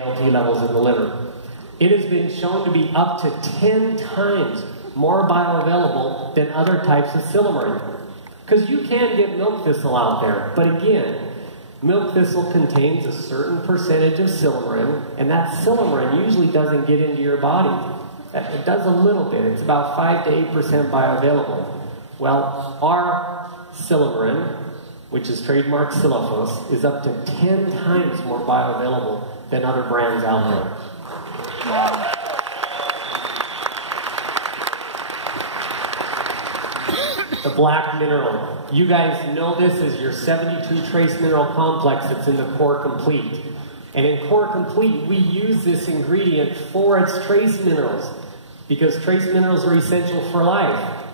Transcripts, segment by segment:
ALT levels in the liver. It has been shown to be up to 10 times more bioavailable than other types of silymarin. Because you can get milk thistle out there, but again, milk thistle contains a certain percentage of silymarin, and that silymarin usually doesn't get into your body. It does a little bit. It's about 5 to 8% bioavailable. Well, our silymarin, which is trademark Silifos, is up to 10 times more bioavailable than other brands out there. Wow. The black mineral. You guys know this is your 72 trace mineral complex that's in the Core Complete. And in Core Complete, we use this ingredient for its trace minerals, because trace minerals are essential for life.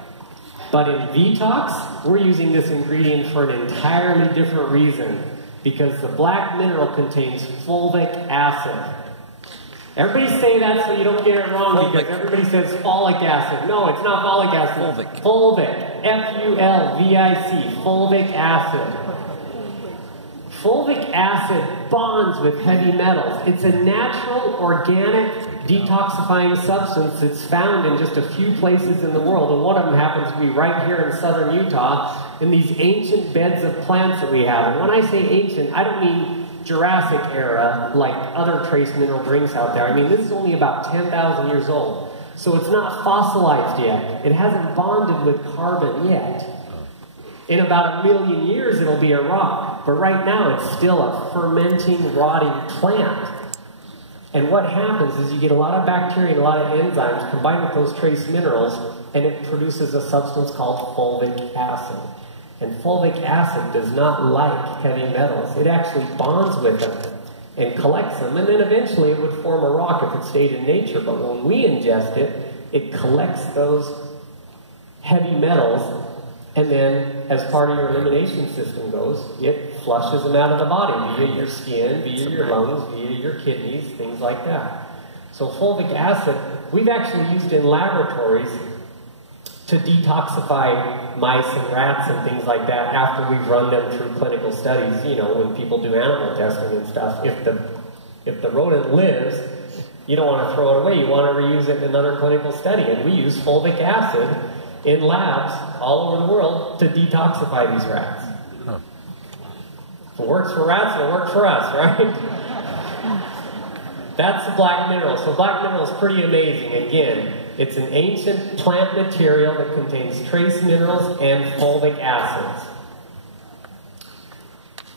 But in Vtox, we're using this ingredient for an entirely different reason, because the black mineral contains fulvic acid. Everybody say that so you don't get it wrong, because everybody says folic acid. No, it's not folic acid. Fulvic. Fulvic. F-U-L-V-I-C. Fulvic acid. Fulvic acid bonds with heavy metals. It's a natural, organic, detoxifying substance that's found in just a few places in the world, and one of them happens to be right here in southern Utah, in these ancient beds of plants that we have. And when I say ancient, I don't mean Jurassic era, like other trace mineral drinks out there. I mean, this is only about 10,000 years old. So it's not fossilized yet. It hasn't bonded with carbon yet. In about 1 million years, it'll be a rock. But right now, it's still a fermenting, rotting plant. And what happens is you get a lot of bacteria and a lot of enzymes combined with those trace minerals, and it produces a substance called fulvic acid. And fulvic acid does not like heavy metals. It actually bonds with them and collects them, and then eventually it would form a rock if it stayed in nature. But when we ingest it, it collects those heavy metals, and then as part of your elimination system goes, it flushes them out of the body via your skin, via your lungs, via your kidneys, things like that. So fulvic acid, we've actually used in laboratories to detoxify mice and rats and things like that after we've run them through clinical studies. You know, when people do animal testing and stuff, if the rodent lives, you don't want to throw it away. You want to reuse it in another clinical study. And we use fulvic acid in labs all over the world to detoxify these rats. Huh. If it works for rats, it'll work for us, right? That's the black mineral. So black mineral is pretty amazing. Again, it's an ancient plant material that contains trace minerals and fulvic acids.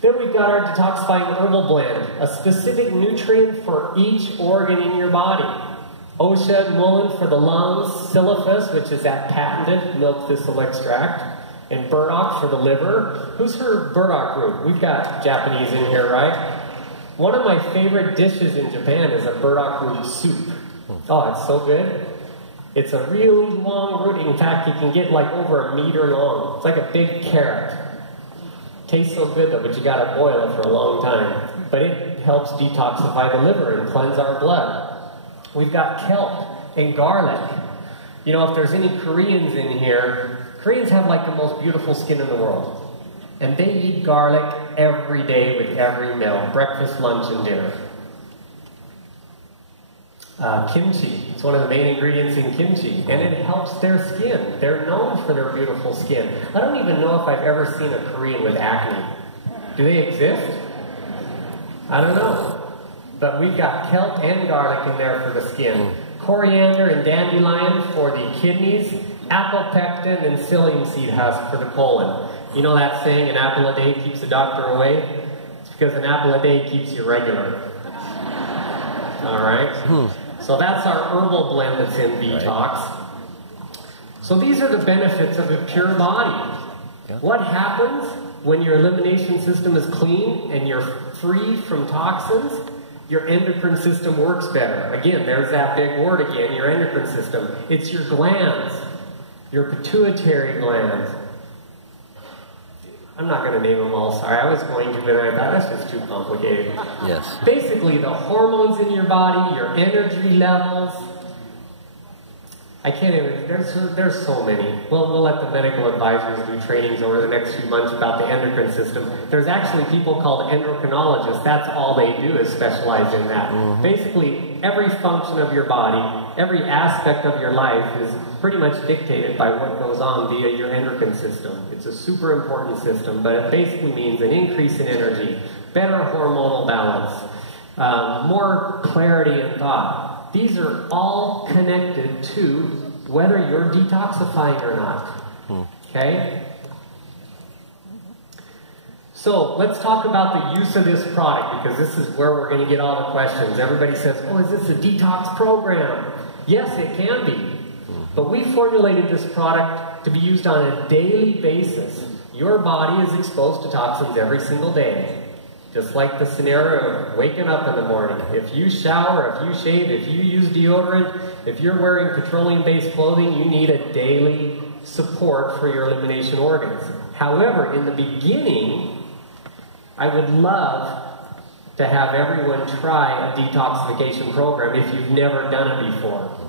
Then we've got our detoxifying herbal blend, a specific nutrient for each organ in your body. Osha and mullein for the lungs, Silifos, which is that patented milk thistle extract, and burdock for the liver. Who's heard burdock root? We've got Japanese in here, right? One of my favorite dishes in Japan is a burdock root soup. Oh, it's so good. It's a really long root. In fact, you can get like over 1 meter long. It's like a big carrot. Tastes so good though, but you gotta boil it for a long time. But it helps detoxify the liver and cleanse our blood. We've got kelp and garlic. You know, if there's any Koreans in here, Koreans have like the most beautiful skin in the world. And they eat garlic every day with every meal, breakfast, lunch, and dinner. Kimchi, it's one of the main ingredients in kimchi, and it helps their skin. They're known for their beautiful skin. I don't even know if I've ever seen a Korean with acne. Do they exist? I don't know. But we've got kelp and garlic in there for the skin. Coriander and dandelion for the kidneys. Apple pectin and psyllium seed husk for the colon. You know that saying, an apple a day keeps the doctor away? It's because an apple a day keeps you regular. Alright? So that's our herbal blend that's in Vtox. So these are the benefits of a pure body. What happens when your elimination system is clean and you're free from toxins? Your endocrine system works better. Again, there's that big word again, your endocrine system. It's your glands, your pituitary glands. I'm not going to name them all, sorry. I was going to, but I thought that's just too complicated. Yes. Basically, the hormones in your body, your energy levels, I can't even, there's so many. We'll let the medical advisors do trainings over the next few months about the endocrine system. There's actually people called endocrinologists. That's all they do is specialize in that. Basically, every function of your body, every aspect of your life is pretty much dictated by what goes on via your endocrine system. It's a super important system, but it basically means an increase in energy, better hormonal balance, more clarity in thought. These are all connected to whether you're detoxifying or not. Okay? So let's talk about the use of this product, because this is where we're going to get all the questions. Everybody says, oh, is this a detox program? Yes, it can be. But we formulated this product to be used on a daily basis. Your body is exposed to toxins every single day. Just like the scenario of waking up in the morning. If you shower, if you shave, if you use deodorant, if you're wearing petroleum-based clothing, you need a daily support for your elimination organs. However, in the beginning, I would love to have everyone try a detoxification program if you've never done it before.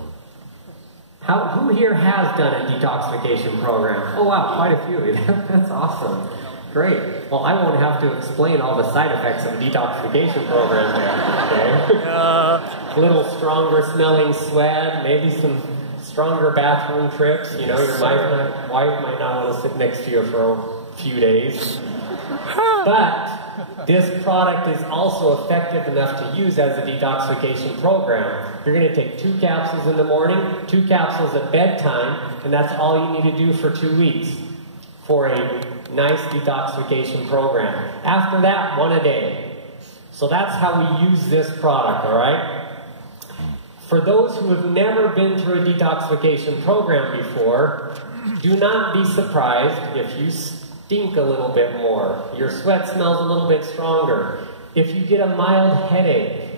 Who here has done a detoxification program? Oh wow, quite a few. That's awesome. Great. Well, I won't have to explain all the side effects of a detoxification program there. Okay? A little stronger smelling sweat, maybe some stronger bathroom trips. You know, your wife might not want to sit next to you for a few days. But this product is also effective enough to use as a detoxification program. You're going to take 2 capsules in the morning, 2 capsules at bedtime, and that's all you need to do for 2 weeks for a nice detoxification program. After that, 1 a day. So that's how we use this product, all right? For those who have never been through a detoxification program before, do not be surprised if you stink a little bit more. Your sweat smells a little bit stronger. If you get a mild headache,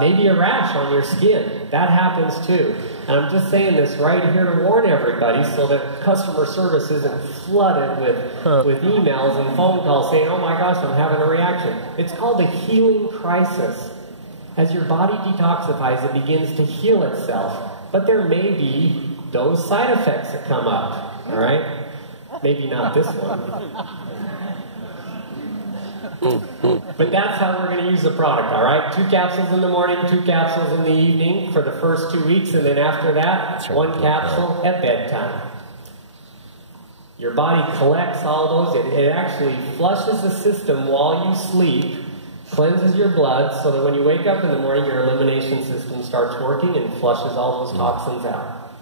maybe a rash on your skin, that happens too. And I'm just saying this right here to warn everybody so that customer service isn't flooded with emails and phone calls saying, oh my gosh, I'm having a reaction. It's called a healing crisis. As your body detoxifies, it begins to heal itself. But there may be those side effects that come up, all right? Maybe not this one. But that's how we're going to use the product, all right? 2 capsules in the morning, 2 capsules in the evening for the first 2 weeks, and then after that, 1 capsule at bedtime. Your body collects all those. It actually flushes the system while you sleep, cleanses your blood, so that when you wake up in the morning, your elimination system starts working and flushes all those toxins out.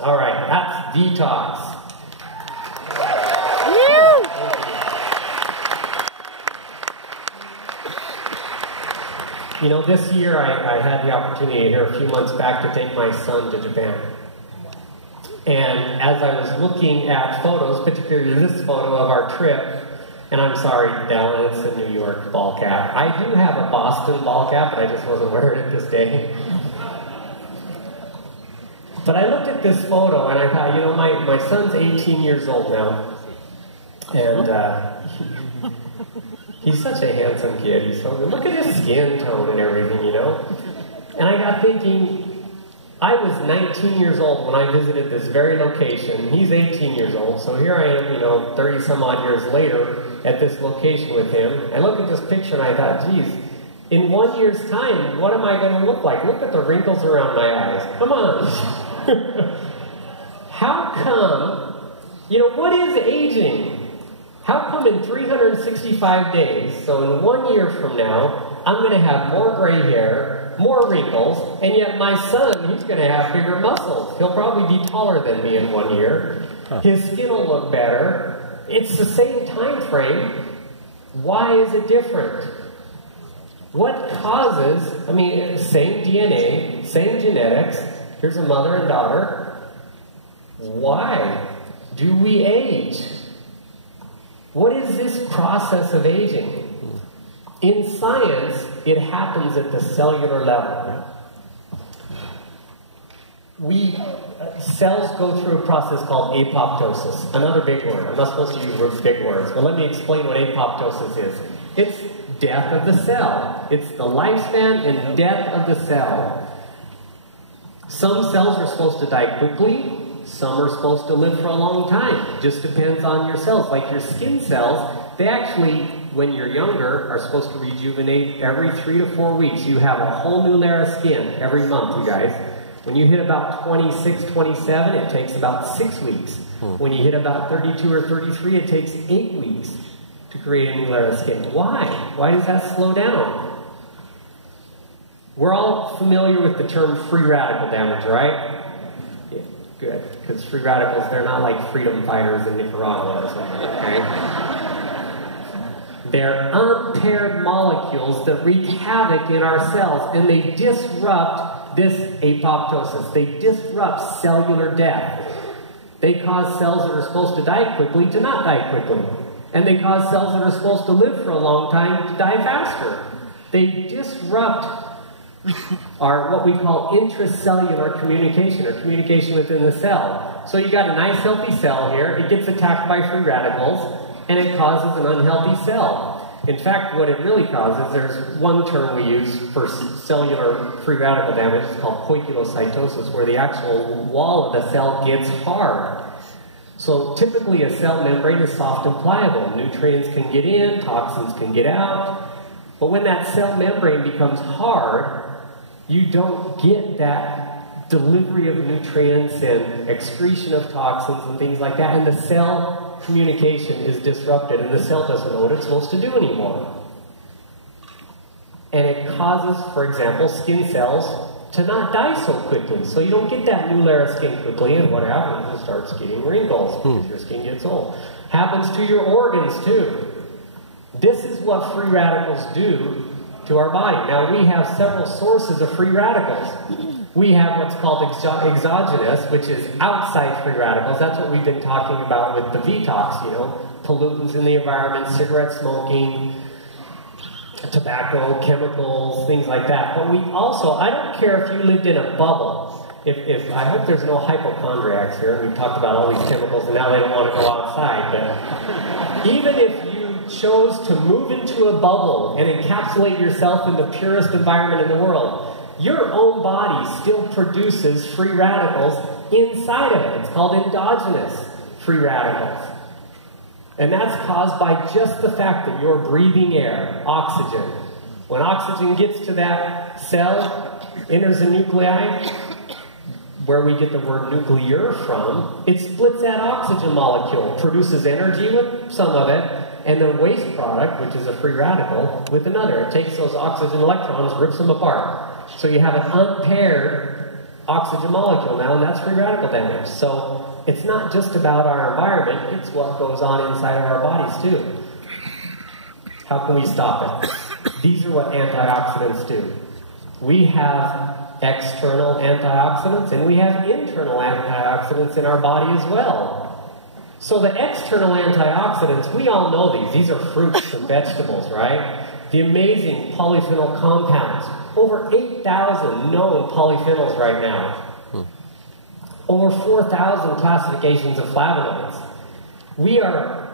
All right, that's Vtox. You know, this year I had the opportunity here a few months back to take my son to Japan. And as I was looking at photos, particularly this photo of our trip, and I'm sorry, Dallin, it's a New York ball cap. I do have a Boston ball cap, but I just wasn't wearing it this day. But I looked at this photo and I thought, you know, my son's 18 years old now. And he's such a handsome kid. He's so good. Look at his skin tone and everything, you know. And I got thinking, I was 19 years old when I visited this very location. He's 18 years old, so here I am, you know, 30 some odd years later at this location with him. I looked at this picture and I thought, geez, in 1 year's time, what am I going to look like? Look at the wrinkles around my eyes. Come on. How come, you know, what is aging? How come in 365 days, so in 1 year from now, I'm going to have more gray hair, more wrinkles, and yet my son, he's going to have bigger muscles. He'll probably be taller than me in 1 year. His skin will look better. It's the same time frame. Why is it different? What causes, I mean, same DNA, same genetics. Here's a mother and daughter. Why do we age? What is this process of aging? In science, it happens at the cellular level. Cells go through a process called apoptosis. Another big word. I'm not supposed to use big words, but let me explain what apoptosis is. It's death of the cell. It's the lifespan and death of the cell. Some cells are supposed to die quickly. Some are supposed to live for a long time. It just depends on your cells. Like your skin cells, they actually, when you're younger, are supposed to rejuvenate every 3 to 4 weeks. You have a whole new layer of skin every month, you guys. When you hit about 26, 27, it takes about 6 weeks. When you hit about 32 or 33, it takes 8 weeks to create a new layer of skin. Why? Why does that slow down? We're all familiar with the term free radical damage, right? Yeah, good. Because free radicals, they're not like freedom fighters in Nicaragua or something, okay? They're unpaired molecules that wreak havoc in our cells, and they disrupt this apoptosis. They disrupt cellular death. They cause cells that are supposed to die quickly to not die quickly. And they cause cells that are supposed to live for a long time to die faster. They disrupt our what we call intracellular communication, or communication within the cell. So you got a nice healthy cell here, it gets attacked by free radicals, and it causes an unhealthy cell. In fact, what it really causes, there's one term we use for cellular free radical damage, it's called poikilocytosis, where the actual wall of the cell gets hard. So typically a cell membrane is soft and pliable. Nutrients can get in, toxins can get out. But when that cell membrane becomes hard, you don't get that delivery of nutrients and excretion of toxins and things like that, and the cell communication is disrupted, and the cell doesn't know what it's supposed to do anymore. And it causes, for example, skin cells to not die so quickly. So you don't get that new layer of skin quickly, and what happens? It starts getting wrinkles because your skin gets old. Happens to your organs too. This is what free radicals do to our body. Now, we have several sources of free radicals. We have what's called exogenous, which is outside free radicals. That's what we've been talking about with the Vtox, you know, pollutants in the environment, cigarette smoking, tobacco, chemicals, things like that. But we also, I don't care if you lived in a bubble. If I hope there's no hypochondriacs here. We've talked about all these chemicals, and now they don't want to go outside. But even if you chose to move into a bubble and encapsulate yourself in the purest environment in the world, your own body still produces free radicals inside of it. It's called endogenous free radicals. And that's caused by just the fact that you're breathing air, oxygen. When oxygen gets to that cell, enters the nuclei, where we get the word nuclear from, it splits that oxygen molecule, produces energy with some of it, and the waste product, which is a free radical, with another. It takes those oxygen electrons, rips them apart. So you have an unpaired oxygen molecule now, and that's free radical damage. So it's not just about our environment, it's what goes on inside of our bodies too. How can we stop it? These are what antioxidants do. We have external antioxidants, and we have internal antioxidants in our body as well. So the external antioxidants, we all know these. These are fruits and vegetables, right? The amazing polyphenol compounds. Over 8,000 known polyphenols right now. Over 4,000 classifications of flavonoids. We are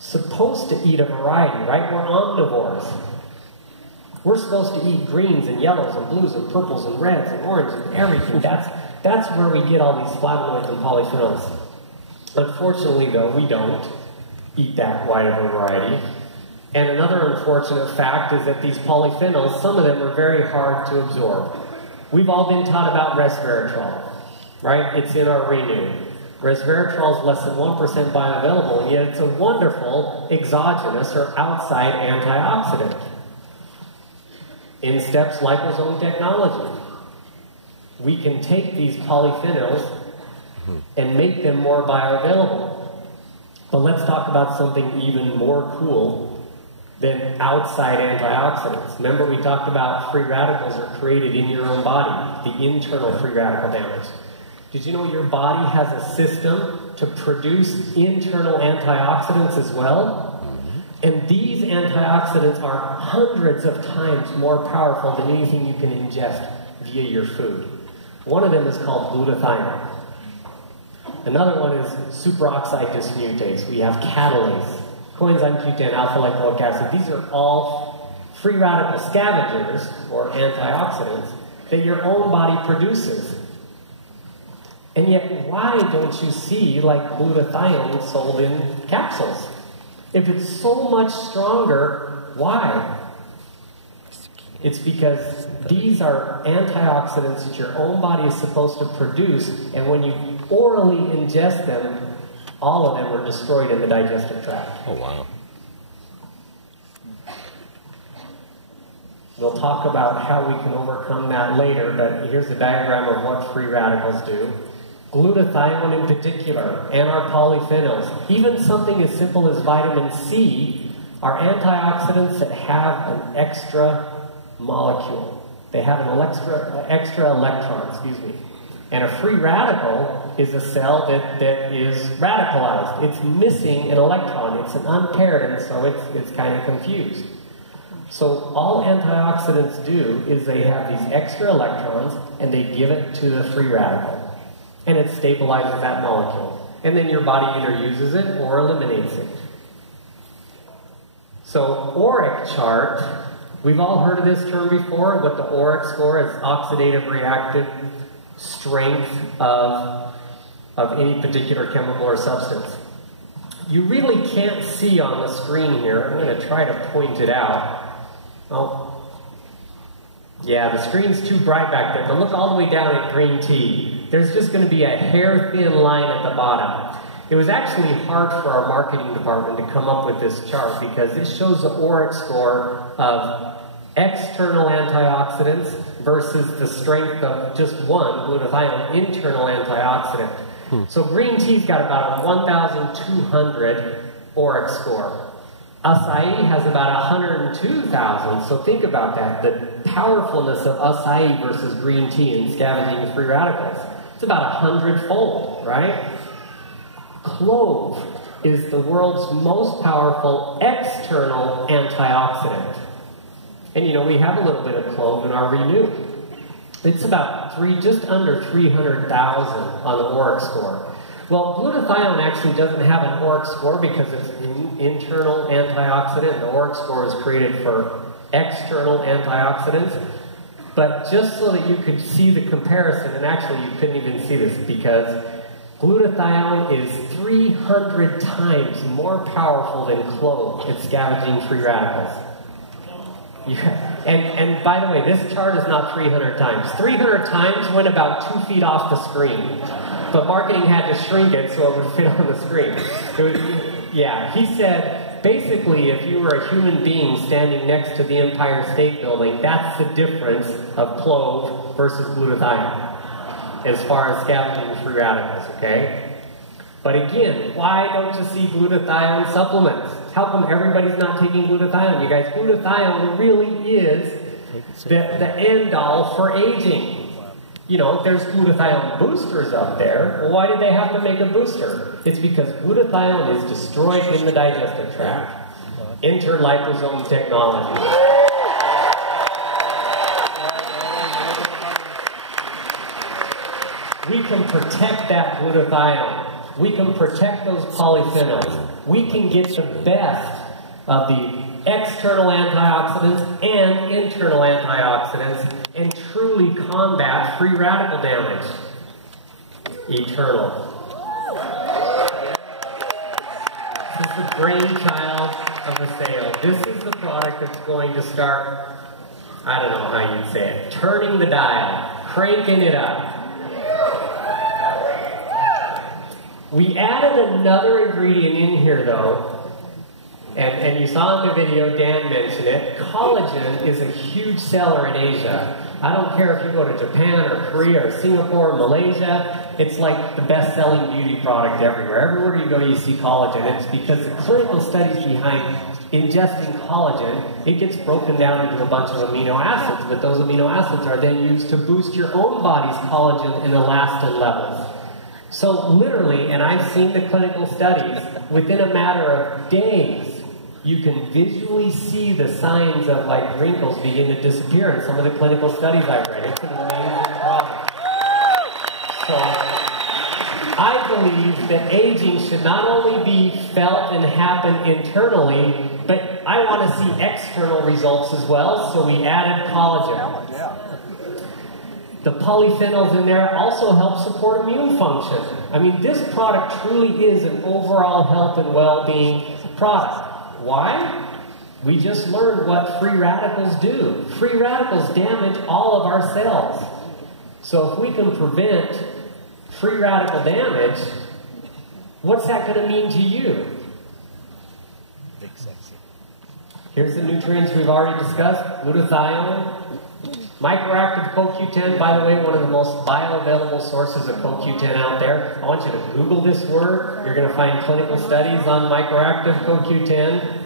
supposed to eat a variety, right? We're omnivores. We're supposed to eat greens and yellows and blues and purples and reds and oranges and everything. That's where we get all these flavonoids and polyphenols. Unfortunately, though, we don't eat that wide of a variety. And another unfortunate fact is that these polyphenols, some of them are very hard to absorb. We've all been taught about resveratrol, right? It's in our Renew. Resveratrol is less than 1% bioavailable, and yet it's a wonderful exogenous or outside antioxidant. In steps liposome technology. We can take these polyphenols and make them more bioavailable. But let's talk about something even more cool than outside antioxidants. Remember, we talked about free radicals are created in your own body, the internal free radical damage. Did you know your body has a system to produce internal antioxidants as well? And these antioxidants are hundreds of times more powerful than anything you can ingest via your food. One of them is called glutathione. Another one is superoxide dismutase. We have catalase, coenzyme Q10, alpha-lipoic acid. These are all free radical scavengers, or antioxidants, that your own body produces. And yet, why don't you see like glutathione sold in capsules? If it's so much stronger, why? It's because these are antioxidants that your own body is supposed to produce, and when you orally ingest them, all of them are destroyed in the digestive tract. Oh, wow. We'll talk about how we can overcome that later, but here's a diagram of what free radicals do. Glutathione in particular, and our polyphenols, even something as simple as vitamin C, are antioxidants that have an extra molecule. They have an extra electron, excuse me. And a free radical is a cell that is radicalized. It's missing an electron. It's an unpaired, and so it's kind of confused. So all antioxidants do is they have these extra electrons, and they give it to the free radical. And it stabilizes that molecule. And then your body either uses it or eliminates it. So ORIC chart, we've all heard of this term before. What the ORIC score is, oxidative reactive strength of any particular chemical or substance. You really can't see on the screen here. I'm going to try to point it out. Oh, yeah, the screen's too bright back there, but look all the way down at green tea. There's just going to be a hair-thin line at the bottom. It was actually hard for our marketing department to come up with this chart because it shows the ORIC score of external antioxidants versus the strength of just one glutathione internal antioxidant. So green tea's got about a 1,200 ORIC score. Acai has about 102,000, so think about that. The powerfulness of acai versus green tea in scavenging free radicals. It's about 100-fold, right? Clove is the world's most powerful external antioxidant. And you know, we have a little bit of clove in our Renew. It's about just under 300,000 on the ORIC score. Well, glutathione actually doesn't have an ORIC score because it's an internal antioxidant. The ORIC score is created for external antioxidants. But just so that you could see the comparison, and actually you couldn't even see this because glutathione is 300 times more powerful than clove at scavenging free radicals. And by the way, this chart is not 300 times. 300 times went about 2 feet off the screen. But marketing had to shrink it so it would fit on the screen. Yeah, he said, basically, if you were a human being standing next to the Empire State Building, that's the difference of clove versus glutathione as far as scavenging free radicals, okay? But again, why don't you see glutathione supplements? How come everybody's not taking glutathione? You guys, glutathione really is the end-all for aging. You know, there's glutathione boosters up there. Well, why did they have to make a booster? It's because glutathione is destroyed in the digestive tract. Enter liposome technology. We can protect that glutathione. We can protect those polyphenols. We can get the best of the external antioxidants and internal antioxidants and truly combat free radical damage. Eternal. This is the brainchild of the sale. This is the product that's going to start, I don't know how you'd say it, turning the dial, cranking it up. We added another ingredient in here though, and you saw in the video, Dan mentioned it. Collagen is a huge seller in Asia. I don't care if you go to Japan or Korea or Singapore or Malaysia, it's like the best-selling beauty product everywhere. Everywhere you go, you see collagen. It's because the clinical studies behind ingesting collagen, it gets broken down into a bunch of amino acids, but those amino acids are then used to boost your own body's collagen and elastin levels. So literally, and I've seen the clinical studies, within a matter of days, you can visually see the signs of like wrinkles begin to disappear in some of the clinical studies I've read. It's an amazing product. So I believe that aging should not only be felt and happen internally, but I want to see external results as well, so we added collagen. The polyphenols in there also help support immune function. I mean, this product truly is an overall health and well-being product. Why? We just learned what free radicals do. Free radicals damage all of our cells. So if we can prevent free radical damage, what's that going to mean to you? Here's the nutrients we've already discussed. Glutathione, microactive CoQ10, by the way, one of the most bioavailable sources of CoQ10 out there. I want you to Google this word. You're going to find clinical studies on microactive CoQ10.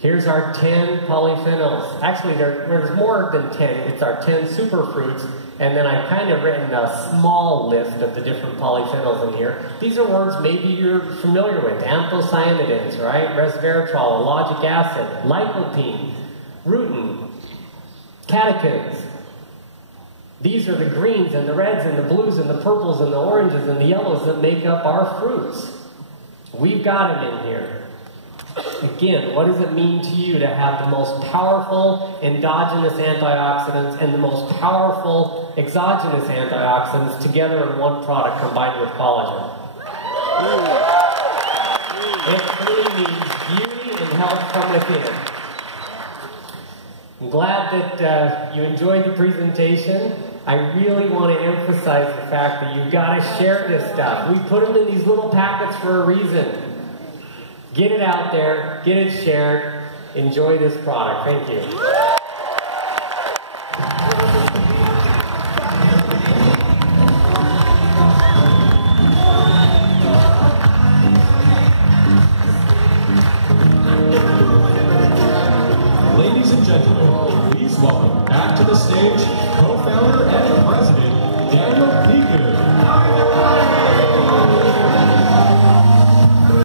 Here's our 10 polyphenols. Actually, there's more than 10. It's our 10 superfruits. And then I've kind of written a small list of the different polyphenols in here. These are words maybe you're familiar with. Anthocyanidins, right? Resveratrol, ellagic acid, lycopene, rutin, catechins. These are the greens and the reds and the blues and the purples and the oranges and the yellows that make up our fruits. We've got them in here. Again, what does it mean to you to have the most powerful endogenous antioxidants and the most powerful exogenous antioxidants together in one product combined with collagen? It really means beauty and health from within. I'm glad that you enjoyed the presentation. I really want to emphasize the fact that you've got to share this stuff. We put them in these little packets for a reason. Get it out there, get it shared, enjoy this product. Thank you. Ladies and gentlemen, please welcome back to the stage co-founder and president, Daniel Peker.